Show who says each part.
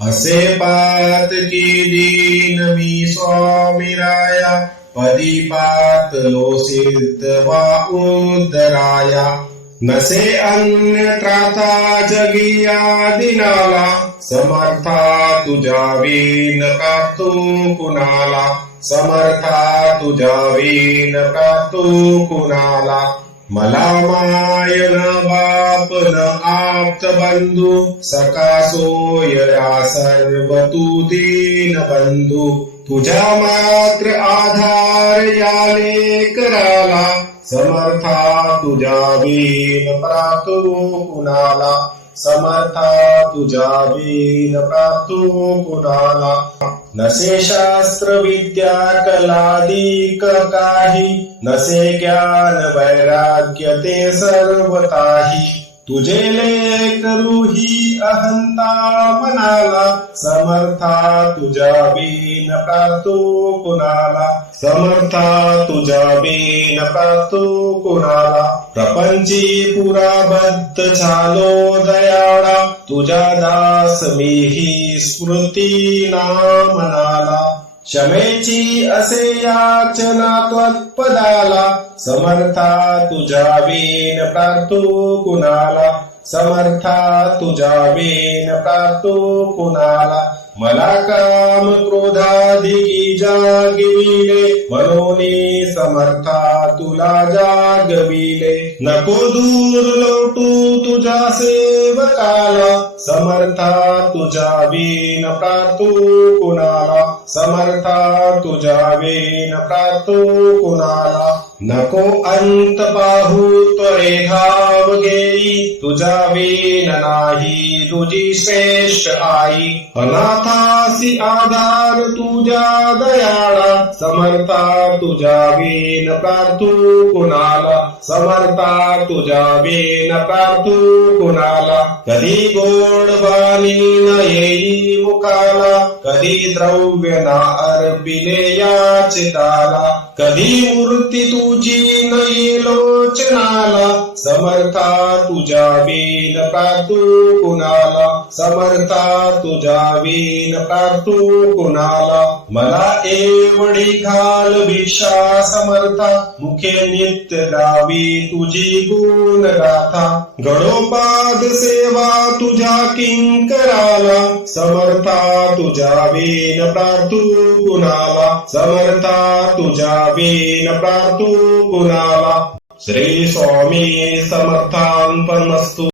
Speaker 1: असे पात की दीन मी स्वामीराया. पदी पात लोसित वा उदराया नसे अन्य त्राता जगिया दिनाला. समर्था तुझ्या वीन प्राप्तो कुणाला. समर्था तुझ्या वीन प्राप्तो कुणाला. मला मायन बाप न आप्त बंधू सका सोयरा सर्व तू दीन बंधू तुझ्या मात्र आधार याले कराला समर्था तुझ्या वीन प्राप्तो कुणाला समर्था तुझ्या वीन प्राप्तो कुणाला नसे शास्त्र विद्या कलादिक न से ज्ञान वैराग्य ते सर्व काही तुझे लेकरू ही अहंता मनाला, समर्था तुझ्या बीन प्राप्तो कुणाला। समर्था तुझ्या बीन प्राप्तो कुणाला। प्रपंची पुराबद्ध झालो दयाळा तुझ्या दास मीही स्मृती नामनाला क्षमेची असे याचना त्वत्पदाला समर्था तुझ्या वीन प्रार्थो कुणाला? समर्था तुझ्या वीन प्रार्थो कुणाला? मला काम क्रोधाधिकी जागविले मनोनी समर्था तुला जागविले नको दूर लोटू तुझ्या सेवकाला समर्था तुझ्या वीन प्रार्थो कुणाला? समर्था तुझ्या वीन कुनाला कुणाला? नको अंत बाहू त्वरे धाव घेई तुझा वीन नाही तुझी श्रेष्ठ आई. अनाथासी आधार तुझ्या दयाळा समर्था तुझ्या वीन प्रार्थू कुणाला समर्था तुझ्या वीन प्रार्थू कुणाला. कधी गोड बाणी न येई मुखाला कधी द्रव्य ना अर्पिले याचिताला कधी मूर्ती तुझी न लोचनाला समर्था तुझ्या वीन प्रार्थू कुणाला। समर्था तुझ्या वीन प्रार्थू कुणाला। मला एवढी घाल भिक्षा समर्था। मुखे नित्य गावी तुझी गुण गाथा। गडोपाद सेवा तुझ्या किंकराला। समर्था तुझ्या वीन प्रार्थू कुणाला। समर्था तुझ्या वीन प्रार्थू कुणाला। श्री स्वामी समर्थांपनस्तु